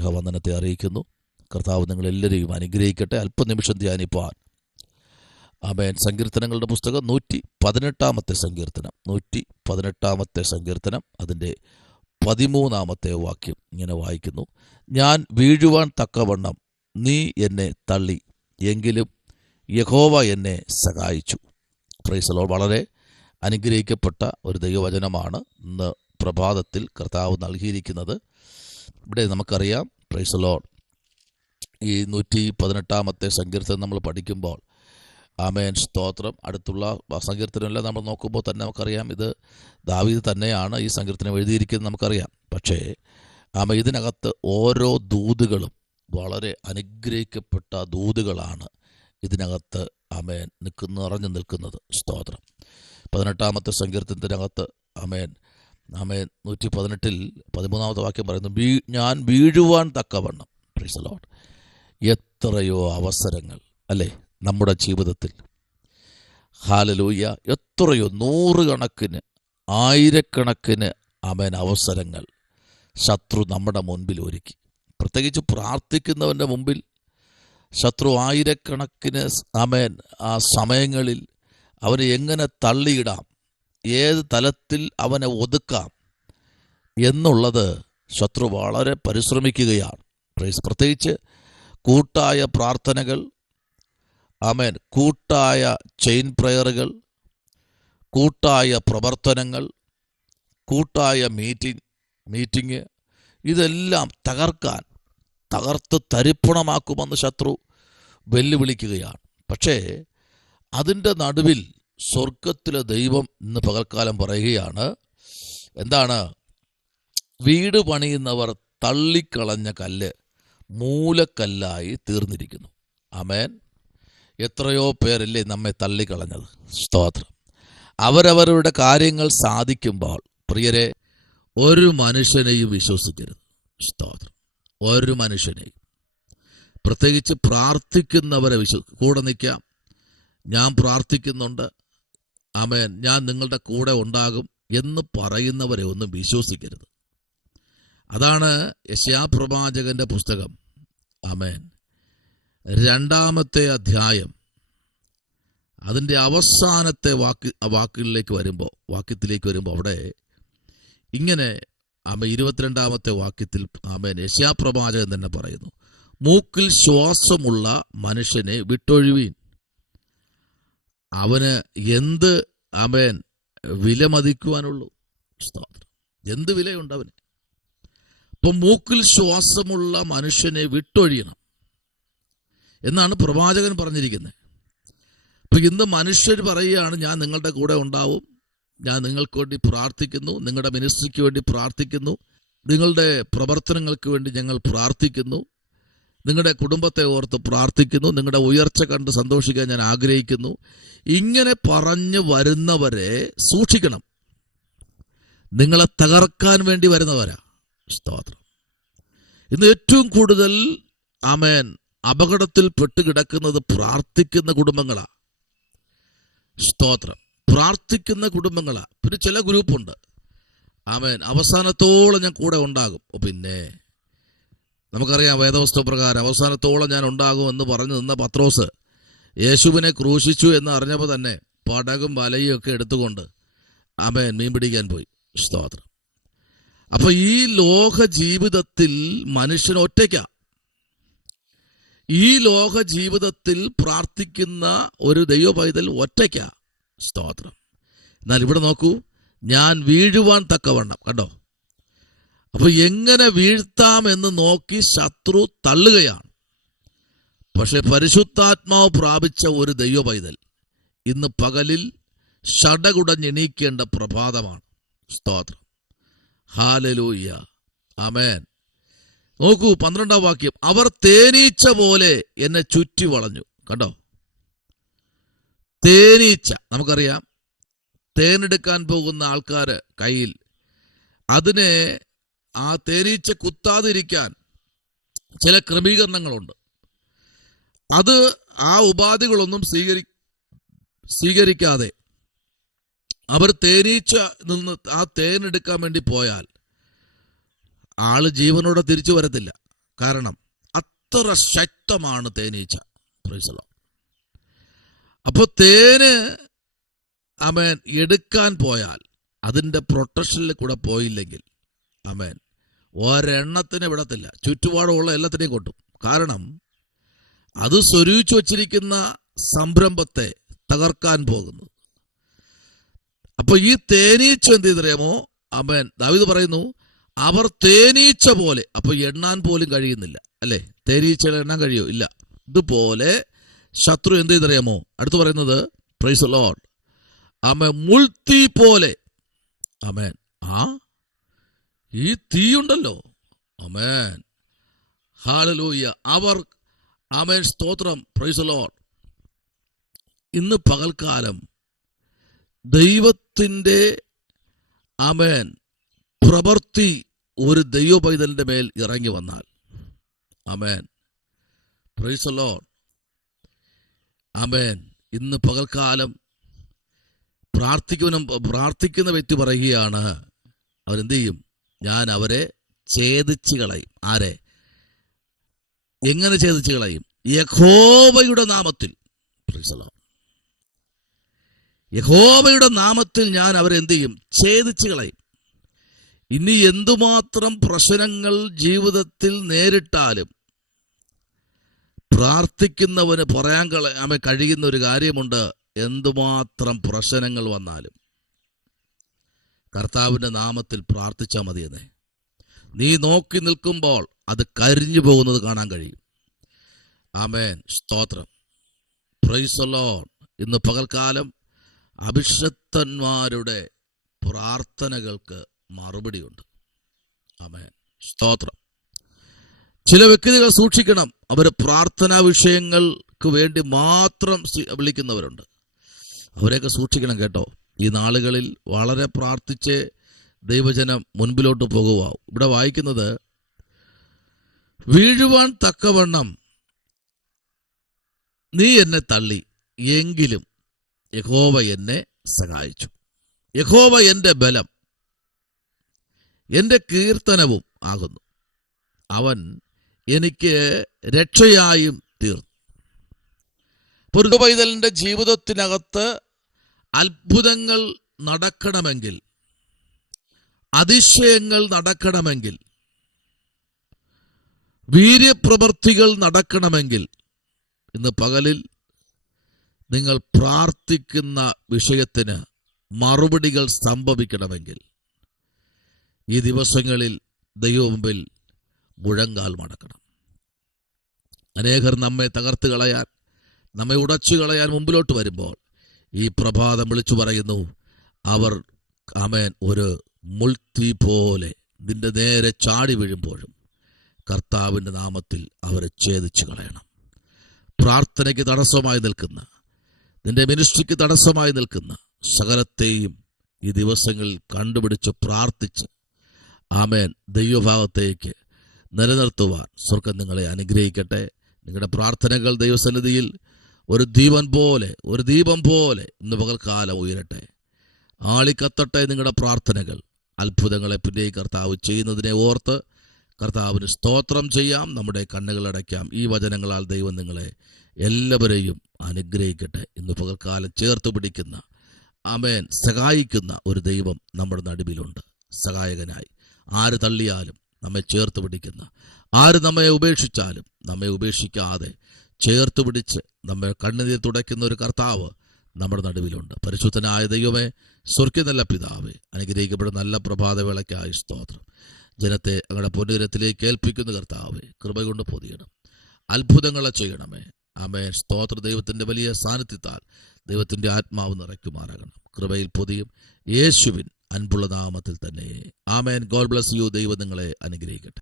സ്നേഹവന്ദനത്തെ അറിയിക്കുന്നു. കർത്താവ് നിങ്ങളെല്ലാവരെയും അനുഗ്രഹിക്കട്ടെ. അല്പനിമിഷം ധ്യാനിപ്പാൻ ആമേൻ. സങ്കീർത്തനങ്ങളുടെ പുസ്തകം 118 സങ്കീർത്തനം, 118 സങ്കീർത്തനം, അതിൻ്റെ 13 വാക്യം ഇങ്ങനെ വായിക്കുന്നു: ഞാൻ വീഴുവാൻ തക്കവണ്ണം നീ എന്നെ തള്ളി, എങ്കിലും യഹോവ എന്നെ സഹായിച്ചു. Praise the Lord. വളരെ അനുഗ്രഹിക്കപ്പെട്ട ഒരു ദൈവവചനമാണ് ഇന്ന് പ്രഭാതത്തിൽ കർത്താവ് നൽകിയിരിക്കുന്നത്. ഇവിടെ നമുക്കറിയാം, പ്രൈസ് ദി ലോർഡ്, ഈ 118 സങ്കീർത്തനം നമ്മൾ പഠിക്കുമ്പോൾ ആമേൻ, സ്തോത്രം, അടുത്തുള്ള സങ്കീർത്തനമെല്ലാം നമ്മൾ നോക്കുമ്പോൾ തന്നെ നമുക്കറിയാം ഇത് ദാവീദ് തന്നെയാണ് ഈ സങ്കീർത്തനം എഴുതിയിരിക്കുന്നത് നമുക്കറിയാം. പക്ഷേ ഇതിനകത്ത് ഓരോ ദൂതുകളും വളരെ അനുഗ്രഹിക്കപ്പെട്ട ദൂതുകളാണ് ഇതിനകത്ത് ആമേൻ നിറഞ്ഞു നിൽക്കുന്നത്. സ്തോത്രം. 18 സങ്കീർത്തനത്തിനകത്ത് ആമേൻ 118 13 വാക്യം പറയുന്നു: ഞാൻ വീഴുവാൻ തക്കവണ്ണം. Praise the Lord. എത്രയോ അവസരങ്ങൾ അല്ലേ നമ്മുടെ ജീവിതത്തിൽ. ഹല്ലേലൂയ. എത്രയോ നൂറുകണക്കിന് ആയിരക്കണക്കിന് ആമേൻ അവസരങ്ങൾ ശത്രു നമ്മുടെ മുൻപിൽ ഒരുക്കി. പ്രത്യേകിച്ച് പ്രാർത്ഥിക്കുന്നവൻ്റെ മുമ്പിൽ ശത്രു ആയിരക്കണക്കിന് ആമേൻ ആ സമയങ്ങളിൽ അവനെ എങ്ങനെ തള്ളിയിടാം, ഏത് തലത്തിൽ അവനെ ഒതുക്കാം എന്നുള്ളത് ശത്രു വളരെ പരിശ്രമിക്കുകയാണ്. പ്രത്യേകിച്ച് കൂട്ടായ പ്രാർത്ഥനകൾ, ആമേൻ, കൂട്ടായ ചെയിൻ പ്രയറുകൾ, കൂട്ടായ പ്രവർത്തനങ്ങൾ, കൂട്ടായ മീറ്റിംഗ് ഇതെല്ലാം തകർത്ത് തരിപ്പണമാക്കുമെന്ന് ശത്രു വെല്ലുവിളിക്കുകയാണ്. പക്ഷേ അതിൻ്റെ നടുവിൽ സ്വർഗത്തിലെ ദൈവം ഇന്ന് പകൽക്കാലം പറയുകയാണ്, എന്താണ്? വീട് പണിയുന്നവർ തള്ളിക്കളഞ്ഞ കല്ല് മൂലക്കല്ലായി തീർന്നിരിക്കുന്നു. ആമേൻ. എത്രയോ പേരല്ലേ നമ്മെ തള്ളിക്കളഞ്ഞത്. സ്തോത്രം. അവരവരുടെ കാര്യങ്ങൾ സാധിക്കുമ്പോൾ പ്രിയരെ, ഒരു മനുഷ്യനെയും വിശ്വസിക്കരുത്. സ്തോത്രം. ഒരു മനുഷ്യനെയും, പ്രത്യേകിച്ച് പ്രാർത്ഥിക്കുന്നവരെ കൂടെ നിൽക്കാം. ഞാൻ പ്രാർത്ഥിക്കുന്നുണ്ട്, ആമേൻ, ഞാൻ നിങ്ങളുടെ കൂടെ ഉണ്ടാകും എന്ന് പറയുന്നവരെ ഒന്നും വിശ്വസിക്കരുത്. അതാണ് യെശയ്യാപ്രവാചകന്റെ പുസ്തകം, ആമേൻ, 2 അധ്യായം അതിൻ്റെ അവസാനത്തെ വാക്യത്തിലേക്ക് വരുമ്പോൾ അവിടെ ഇങ്ങനെ 22 വാക്യത്തിൽ ആമേൻ യെശയ്യാപ്രവാചകൻ തന്നെ പറയുന്നു: മൂക്കിൽ ശ്വാസമുള്ള മനുഷ്യനെ വിട്ടൊഴിവീൻ, അവന് എന്ത് ആമേൻ വിലമതിക്കുവാനുള്ളൂ. എന്ത് വിലയുണ്ട് അവന്? അപ്പം മൂക്കിൽ ശ്വാസമുള്ള മനുഷ്യനെ വിട്ടൊഴിയണം എന്നാണ് പ്രവാചകൻ പറഞ്ഞിരിക്കുന്നത്. അപ്പൊ ഇന്ന് മനുഷ്യർ പറയുകയാണ്, ഞാൻ നിങ്ങളുടെ കൂടെ ഉണ്ടാവും, ഞാൻ നിങ്ങൾക്ക് വേണ്ടി പ്രാർത്ഥിക്കുന്നു, നിങ്ങളുടെ മിനിസ്ട്രിക്ക് വേണ്ടി പ്രാർത്ഥിക്കുന്നു, നിങ്ങളുടെ പ്രവർത്തനങ്ങൾക്ക് വേണ്ടി ഞങ്ങൾ പ്രാർത്ഥിക്കുന്നു, നിങ്ങളുടെ കുടുംബത്തെ ഓർത്ത് പ്രാർത്ഥിക്കുന്നു, നിങ്ങളുടെ ഉയർച്ച കണ്ട് സന്തോഷിക്കാൻ ഞാൻ ആഗ്രഹിക്കുന്നു. ഇങ്ങനെ പറഞ്ഞു വരുന്നവരെ സൂക്ഷിക്കണം. നിങ്ങളെ തകർക്കാൻ വേണ്ടി വരുന്നവരാ. സ്തോത്രം. ഇന്ന് ഏറ്റവും കൂടുതൽ ആമേൻ അപകടത്തിൽ പെട്ടുകിടക്കുന്നത് പ്രാർത്ഥിക്കുന്ന കുടുംബങ്ങളാ. സ്തോത്രം. പ്രാർത്ഥിക്കുന്ന കുടുംബങ്ങളാ. പിന്നെ ചില ഗ്രൂപ്പുണ്ട്, ആമേൻ, അവസാനത്തോളം ഞാൻ കൂടെ ഉണ്ടാകും. പിന്നെ നമുക്കറിയാം, വേദവസ്തു പ്രകാരം അവസാനത്തോളം ഞാൻ ഉണ്ടാകും എന്ന് പറഞ്ഞു നിന്ന പത്രോസ് യേശുവിനെ ക്രൂശിച്ചു എന്ന് അറിഞ്ഞപ്പോൾ തന്നെ പടകും വലയും ഒക്കെ എടുത്തുകൊണ്ട് ആമേൻ മീൻ പിടിക്കാൻ പോയി. സ്തോത്രം. അപ്പൊ ഈ ലോക ജീവിതത്തിൽ മനുഷ്യൻ ഒറ്റയ്ക്കാ. ഈ ലോക ജീവിതത്തിൽ പ്രാർത്ഥിക്കുന്ന ഒരു ദൈവ പൈതൽ ഒറ്റയ്ക്കാ. സ്തോത്രം. എന്നാൽ ഇവിടെ നോക്കൂ, ഞാൻ വീഴുവാൻ തക്കവണ്ണം. കണ്ടോ? അപ്പൊ എങ്ങനെ വീഴ്ത്താമെന്ന് നോക്കി ശത്രു തള്ളുകയാണ്. പക്ഷെ പരിശുദ്ധാത്മാവ് പ്രാപിച്ച ഒരു ദൈവ പൈതൽ ഇന്ന് പകലിൽ ഷടകുടഞ്ഞെണീക്കേണ്ട പ്രഭാതമാണ്. സ്തോത്രം. ഹല്ലേലൂയ. ആമേൻ. നോക്കൂ 12 വാക്യം: അവർ തേനീച്ച പോലെ എന്നെ ചുറ്റി വളഞ്ഞു. കണ്ടോ? തേനീച്ച, നമുക്കറിയാം, തേനെടുക്കാൻ പോകുന്ന ആൾക്കാര് കയ്യിൽ അതിനെ ആ തേനീച്ച കുത്താതിരിക്കാൻ ചില ക്രമീകരണങ്ങളുണ്ട്. അത് ആ ഉപാധികളൊന്നും സ്വീകരിക്കാതെ അവർ തേനീച്ച നിന്ന് ആ തേനെടുക്കാൻ വേണ്ടി പോയാൽ ആള് ജീവനോടെ തിരിച്ചു വരത്തില്ല. കാരണം അത്ര ശക്തമാണ് തേനീച്ച. Praise the Lord. അപ്പോൾ തേന് ആമേൻ എടുക്കാൻ പോയാൽ അതിൻ്റെ പ്രൊട്ടക്ഷനിൽ കൂടെ പോയില്ലെങ്കിൽ ആമേൻ ഒരെണ്ണത്തിനെ വിടത്തില്ല, ചുറ്റുപാടുമുള്ള എല്ലാത്തിനെയും കൊട്ടും. കാരണം അത് സ്വരൂപിച്ചു വച്ചിരിക്കുന്ന സംരംഭത്തെ തകർക്കാൻ പോകുന്നു. അപ്പൊ ഈ തേനീച്ച എന്ത് ചെയ്തറിയാമോ? ആമേൻ, ദാവീദ് പറയുന്നു, അവർ തേനീച്ച പോലെ. അപ്പൊ എണ്ണാൻ പോലും കഴിയുന്നില്ല, അല്ലെ? തേനീച്ചകളെ എണ്ണാൻ കഴിയോ? ഇല്ല. ഇതുപോലെ ശത്രു എന്ത് ചെയ്തറിയാമോ? അടുത്ത് പറയുന്നത് പ്രൈസ് ദി ലോർഡ്, ആമേൻ, മുൾത്തീ പോലെ. ആമേൻ, ഈ തീയുണ്ടല്ലോ, ആമേൻ, ഹല്ലേലൂയ, അവർ, ആമേൻ, സ്തോത്രം, പ്രൈസ് ദി ലോർഡ്. ഇന്ന് പകൽക്കാലം ദൈവത്തിൻ്റെ ആമേൻ പ്രവൃത്തി ഒരു ദൈവ പൈതലിന്റെ മേൽ ഇറങ്ങി വന്നാൽ, ആമേൻ, പ്രൈസ് ദി ലോർഡ്, ആമേൻ, ഇന്ന് പകൽക്കാലം പ്രാർത്ഥിക്കുന്ന വ്യക്തി പറയുകയാണ്, അവരെന്ത് ചെയ്യും? ഞാൻ അവരെ ഛേദിച്ച് കളയും. ആരെ? എങ്ങനെ ഛേദിച്ച് കളയും? യഹോവയുടെ നാമത്തിൽ. Praise the Lord. യഹോവയുടെ നാമത്തിൽ ഞാൻ അവരെ എന്ത് ചെയ്യും? ഛേദിച്ച് കളയും. ഇനി എന്തുമാത്രം പ്രശ്നങ്ങൾ ജീവിതത്തിൽ നേരിട്ടാലും പ്രാർത്ഥിക്കുന്നവന് പറയാൻ കഴിയുന്ന ഒരു കാര്യമുണ്ട്. എന്തുമാത്രം പ്രശ്നങ്ങൾ വന്നാലും കർത്താവിൻ്റെ നാമത്തിൽ പ്രാർത്ഥിച്ചാൽ മതിയെന്നേ. നീ നോക്കി നിൽക്കുമ്പോൾ അത് കരിഞ്ഞു പോകുന്നത് കാണാൻ കഴിയും. ആമേൻ, സ്തോത്രം, പ്രൈസ് ദി ലോർഡ്. ഇന്ന് പകൽക്കാലം അഭിഷക്തന്മാരുടെ പ്രാർത്ഥനകൾക്ക് മറുപടിയുണ്ട്. ആമേൻ, സ്തോത്രം. ചില വ്യക്തികൾ സൂക്ഷിക്കണം, അവർ പ്രാർത്ഥനാ വിഷയങ്ങൾക്ക് വേണ്ടി മാത്രം വിളിക്കുന്നവരുണ്ട്. അവരെയൊക്കെ സൂക്ഷിക്കണം കേട്ടോ. ഈ നാളുകളിൽ വളരെ പ്രാർത്ഥിച്ച് ദൈവജനം മുൻപിലോട്ട് പോകുക. ഇവിടെ വായിക്കുന്നത്, വീഴുവാൻ തക്കവണ്ണം നീ എന്നെ തള്ളി, എങ്കിലും യഹോവ എന്നെ സഹായിച്ചു. യഹോവ എൻ്റെ ബലം, എൻ്റെ കീർത്തനവും ആകുന്നു. അവൻ എനിക്ക് രക്ഷയായും തീർന്നു. ഒരു പൈതലിന്റെ ജീവിതത്തിനകത്ത് അത്ഭുതങ്ങൾ നടക്കണമെങ്കിൽ, അതിശയങ്ങൾ നടക്കണമെങ്കിൽ, വീര്യപ്രവൃത്തികൾ നടക്കണമെങ്കിൽ, ഇന്ന് പകലിൽ നിങ്ങൾ പ്രാർത്ഥിക്കുന്ന വിഷയത്തിന് മറുപടികൾ സംഭവിക്കണമെങ്കിൽ ഈ ദിവസങ്ങളിൽ ദൈവമുമ്പിൽ മുഴങ്കാൽ മടക്കണം. അനേകർ നമ്മെ തകർത്ത് കളയാൻ, നമ്മെ ഉടച്ചു കളയാൻ മുമ്പിലോട്ട് വരുമ്പോൾ ഈ പ്രഭാതം വിളിച്ചു പറയുന്നു, അവർ, ആമേൻ, ഒരു മുൾത്തീ പോലെ നിന്റെ നേരെ ചാടി വീഴുമ്പോഴും കർത്താവിൻ്റെ നാമത്തിൽ അവരെ ഛേദിച്ചു കളയണം. പ്രാർത്ഥനയ്ക്ക് തടസ്സമായി നിൽക്കുന്ന, നിന്റെ മിനിസ്ട്രിക്ക് തടസ്സമായി നിൽക്കുന്ന സകലത്തെയും ഈ ദിവസങ്ങളിൽ കണ്ടുപിടിച്ച് പ്രാർത്ഥിച്ച്, ആമേൻ, ദൈവഭാഗത്തേക്ക് നിലനിർത്തുവാൻ സ്വർഗ്ഗം നിങ്ങളെ അനുഗ്രഹിക്കട്ടെ. നിങ്ങളുടെ പ്രാർത്ഥനകൾ ദൈവസന്നിധിയിൽ ഒരു ദീപം പോലെ ഇന്ന് പകൽക്കാലം ഉയരട്ടെ. ആളിക്കത്തട്ടെ നിങ്ങളുടെ പ്രാർത്ഥനകൾ. അത്ഭുതങ്ങളെ പിന്നെ കർത്താവ് ചെയ്യുന്നതിനെ ഓർത്ത് കർത്താവിന് സ്തോത്രം ചെയ്യാം. നമ്മുടെ കണ്ണുകൾ അടയ്ക്കാം. ഈ വചനങ്ങളാൽ ദൈവം നിങ്ങളെ എല്ലാവരെയും അനുഗ്രഹിക്കട്ടെ. ഇന്ന് പകൽക്കാലം ചേർത്ത് പിടിക്കുന്ന, ആമേൻ, സഹായിക്കുന്ന ഒരു ദൈവം നമ്മുടെ നടുവിലുണ്ട്. സഹായകനായി ആര് തള്ളിയാലും നമ്മെ ചേർത്ത് പിടിക്കുന്ന, ആര് നമ്മെ ഉപേക്ഷിച്ചാലും നമ്മെ ഉപേക്ഷിക്കാതെ ചേർത്ത് പിടിച്ച് നമ്മെ കണ്ണുനീർ തുടയ്ക്കുന്ന ഒരു കർത്താവ് നമ്മുടെ നടുവിലുണ്ട്. പരിശുദ്ധനായ ദൈവമേ, സ്വർഗ്ഗീയ നല്ല പിതാവേ, അനുഗ്രഹിക്കപ്പെടുന്ന നല്ല പ്രഭാതവേളയ്ക്കായി സ്തോത്രം. ജനത്തെ അങ്ങയുടെ പൊന്നുരത്തിലേക്ക് ഏൽപ്പിക്കുന്ന കർത്താവേ, കൃപ കൊണ്ട് പൊതിയണം, അത്ഭുതങ്ങളെ ചെയ്യണമേ. ആമേൻ, സ്തോത്ര. ദൈവത്തിന്റെ വലിയ സാന്നിധ്യത്താൽ ദൈവത്തിന്റെ ആത്മാവ് നിറയ്ക്കുമാറാകണം. കൃപയിൽ പൊതിയും യേശുവിൻ അൻപുള്ള നാമത്തിൽ തന്നെ. ആമേൻ. God bless you. ദൈവം നിങ്ങളെ അനുഗ്രഹിക്കട്ടെ.